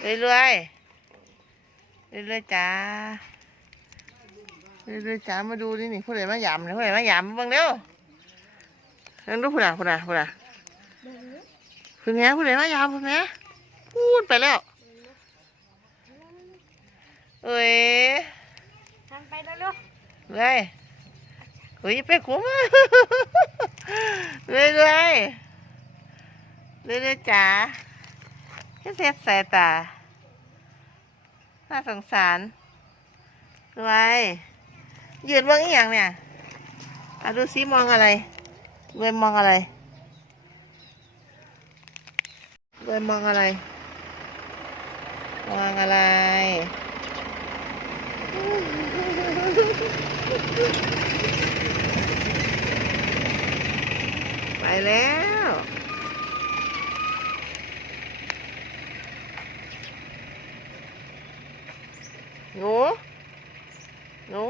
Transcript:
เรื่อยเรื่อยเรื่อยเรื่อยๆจ้าเรื่อยเรื่อยๆจ้ามาดูนี่นี่ผู้ใดมายำเนี่ยผู้ใดมายำเบิ่งเร็วเบิ่งดูผู้ใดผู้ใดผู้ใดผู้นี้ผู้ใดมายำผู้นี้พูดไปแล้ว เอ้ยทำไปแล้วลูกเลยเฮ้ยไปคุ้มเลยเลยเลยเลยจ๋า เสียสายตา น่าสงสารด้วยยืนเบื้องอีหยังเนี่ยอดูซิมองอะไรเวยมองอะไรเวยมองอะไร มองอะไรไปแล้ว หนูหนู